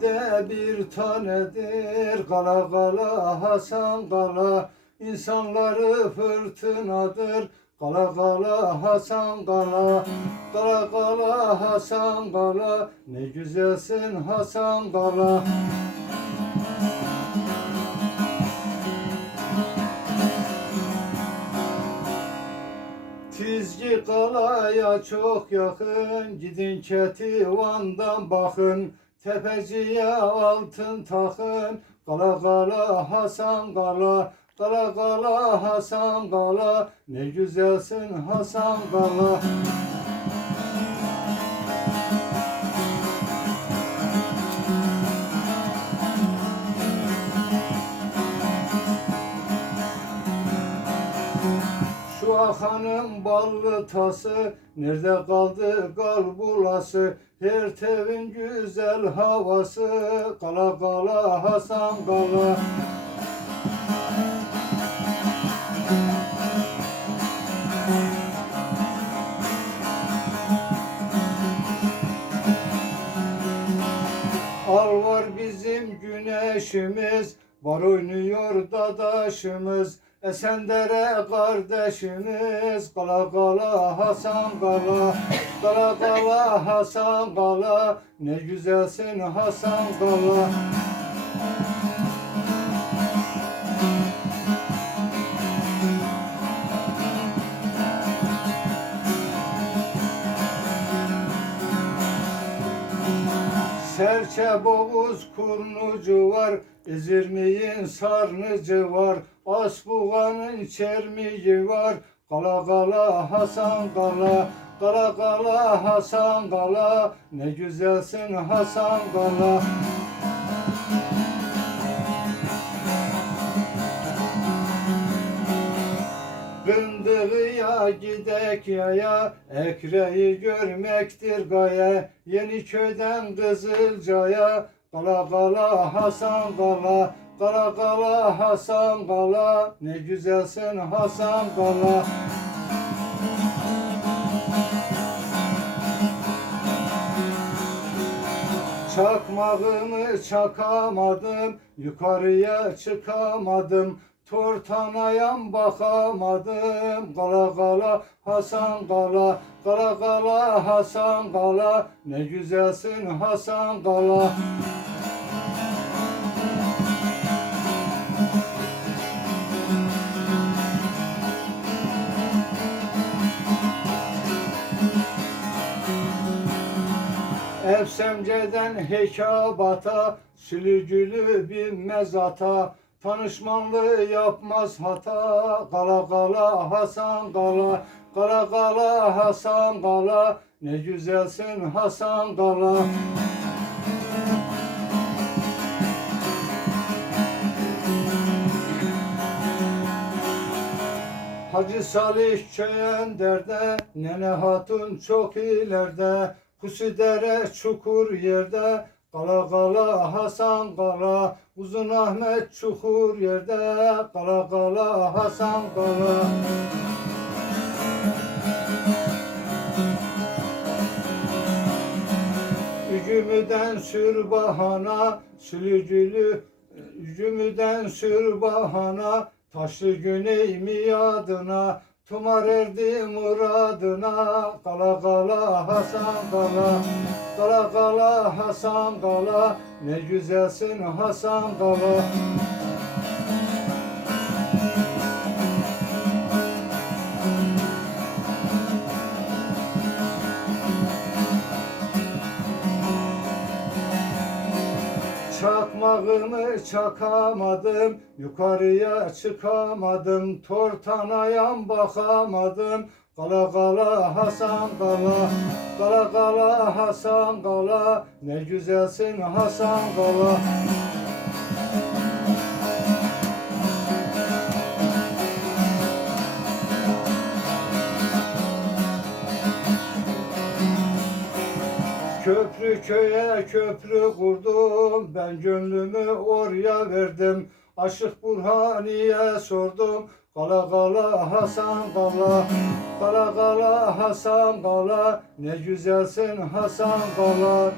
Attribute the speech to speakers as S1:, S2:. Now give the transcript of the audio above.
S1: de bir tanedir. Kala kala Hasan kala İnsanları fırtınadır. Kala kala Hasan kala Kala kala Hasan kala Ne güzelsin Hasan kala. Tizgi kalaya çok yakın Gidin Ketivan'dan bakın Tepeciye altın takın. Kala kala Hasan kala Kala kala Hasan kala. Ne güzelsin Hasan kala Akanın ballı tası Nerede kaldı gal bulası? Her tevin güzel havası Kala kala Hasan kala. Al var bizim güneşimiz Var oynuyor dadaşımız Esendere kardeşimiz Kala kala Hasan kala. Kala kala Hasan kala Ne güzelsin Hasan kala. Serçe boğuz kurnucu var, İzirmi'nin sarnıcı var, Asbuğanın çermiği var, Kala kala Hasan kala, kala kala Hasan kala, Ne güzelsin Hasan kala. Fındıkıya gidek yaya, Ekre'yi görmektir gaye, Yeniköy'den Kızılca'ya, Kala kala Hasan kala, Kala kala Hasan kala, Ne güzelsin Hasan kala. Çakmağımı çakamadım, yukarıya çıkamadım. Tortanayam bakamadım, kala kala Hasan kala, kala kala Hasan kala, ne güzelsin Hasan kala. Efsemce'den Hekabata, Sülügülü binmez ata, Tanışmanlı yapmaz hata, Kala kala Hasan kala, Kala kala Hasan kala, Ne güzelsin Hasan kala. Hacı Salih Çöyender'de, Nene Hatun çok ileride, Pusu dere çukur yerde, Kala kala Hasan kala, Uzun Ahmet çukur yerde, Kala kala Hasan kala. Ücümüden sür bahana, sülücülü Ücümüden sür bahana, taşlı güney miyadına, Tumar erdi muradına, kala kala Hasan kala, kala kala Hasan kala, ne güzelsin Hasan kala. Çakmağımı çakamadım, yukarıya çıkamadım, tortanayam bakamadım. Kala kala Hasan kala, kala kala Hasan kala, ne güzelsin Hasan kala. Köprü köye köprü kurdum ben gönlümü oraya verdim. Aşık Burhani'ye sordum Kala kala Hasan kala Kala kala Hasan kala Ne güzelsin Hasan kala